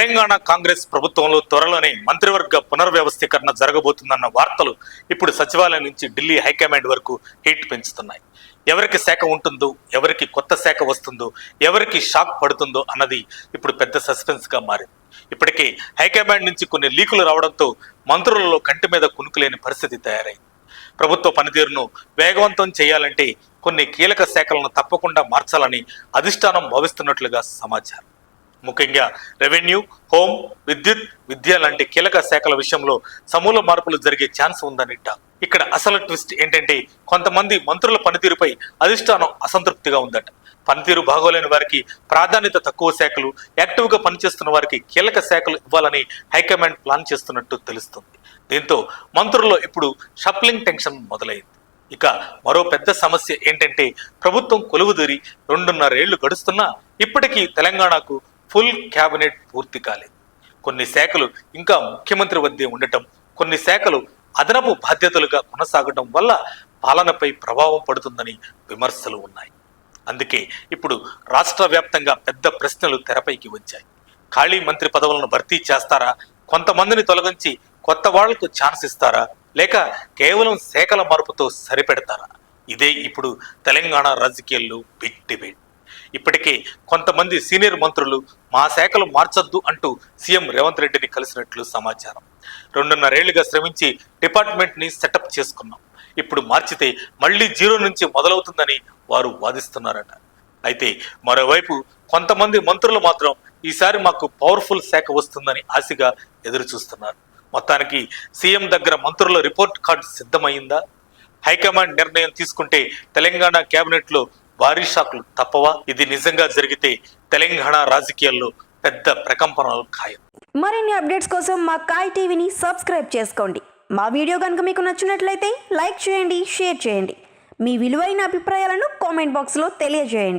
తెలంగాణ కాంగ్రెస్ ప్రభుత్వంలో త్వరలోనే మంత్రివర్గ పునర్వ్యవస్థీకరణ జరగబోతుందన్న వార్తలు ఇప్పుడు సచివాలయం నుంచి ఢిల్లీ హైకమాండ్ వరకు హీట్ పెంచుతున్నాయి. ఎవరికి శాఖ ఉంటుందో, ఎవరికి కొత్త శాఖ వస్తుందో, ఎవరికి షాక్ పడుతుందో అన్నది ఇప్పుడు పెద్ద సస్పెన్స్ గా మారింది. ఇప్పటికే హైకమాండ్ నుంచి కొన్ని లీకులు రావడంతో మంత్రులలో కంటి మీద కునుకులేని పరిస్థితి తయారైంది. ప్రభుత్వ పనితీరును వేగవంతం చేయాలంటే కొన్ని కీలక శాఖలను తప్పకుండా మార్చాలని అధిష్టానం భావిస్తున్నట్లుగా సమాచారం. ముఖ్యంగా రెవెన్యూ, హోం, విద్యుత్, విద్య లాంటి కీలక శాఖల విషయంలో సమూల మార్పులు జరిగే ఛాన్స్ ఉందనిట. ఇక్కడ అసలు ట్విస్ట్ ఏంటంటే కొంతమంది మంత్రుల పనితీరుపై అధిష్టానం అసంతృప్తిగా ఉందట. పనితీరు బాగోలేని వారికి ప్రాధాన్యత తక్కువ శాఖలు, యాక్టివ్గా పనిచేస్తున్న వారికి కీలక శాఖలు ఇవ్వాలని హైకమాండ్ ప్లాన్ చేస్తున్నట్టు తెలుస్తుంది. దీంతో మంత్రుల్లో ఇప్పుడు షఫ్లింగ్ టెన్షన్ మొదలైంది. ఇక మరో పెద్ద సమస్య ఏంటంటే ప్రభుత్వం కొలువుదీరి 2.5 ఏళ్లు గడుస్తున్నా ఇప్పటికీ తెలంగాణకు ఫుల్ క్యాబినెట్ పూర్తి కాలేదు. కొన్ని శాఖలు ఇంకా ముఖ్యమంత్రి వద్దే ఉండటం, కొన్ని శాఖలు అదనపు బాధ్యతలుగా కొనసాగడం వల్ల పాలనపై ప్రభావం పడుతుందని విమర్శలు ఉన్నాయి. అందుకే ఇప్పుడు రాష్ట్ర వ్యాప్తంగా పెద్ద ప్రశ్నలు తెరపైకి వచ్చాయి. ఖాళీ మంత్రి పదవులను భర్తీ చేస్తారా, కొంతమందిని తొలగించి కొత్త వాళ్లకు ఛాన్స్ ఇస్తారా, లేక కేవలం శాఖల మార్పుతో సరిపెడతారా? ఇదే ఇప్పుడు తెలంగాణ రాజకీయాల్లో బిగ్ డిబేట్. ఇప్పటికే కొంతమంది సీనియర్ మంత్రులు మా శాఖలు మార్చొద్దు అంటూ సీఎం రేవంత్ రెడ్డిని కలిసినట్లు సమాచారం. 2.5 ఏళ్లుగా శ్రమించి డిపార్ట్మెంట్ ని సెటప్ చేసుకున్నాం, ఇప్పుడు మార్చితే మళ్లీ జీరో నుంచి మొదలవుతుందని వారు వాదిస్తున్నారట. అయితే మరోవైపు కొంతమంది మంత్రులు మాత్రం ఈసారి మాకు పవర్ఫుల్ శాఖ వస్తుందని ఆశగా ఎదురు చూస్తున్నారు. మొత్తానికి సీఎం దగ్గర మంత్రుల రిపోర్ట్ కార్డు సిద్ధమైందా? హైకమాండ్ నిర్ణయం తీసుకుంటే తెలంగాణ కేబినెట్ లో భారీ షాక్లు తప్పవా? ఇది నిజంగా జరిగితే తెలంగాణ రాజకీయాల్లో పెద్ద ప్రకంపనలు ఖాయం. మరిన్ని అప్డేట్స్ కోసం మా కాయ్ టీవీని సబ్స్క్రైబ్ చేసుకోండి. మా వీడియో కనుక మీకు నచ్చినట్లయితే లైక్ చేయండి, షేర్ చేయండి. మీ విలువైన అభిప్రాయాలను కామెంట్ బాక్స్లో తెలియజేయండి.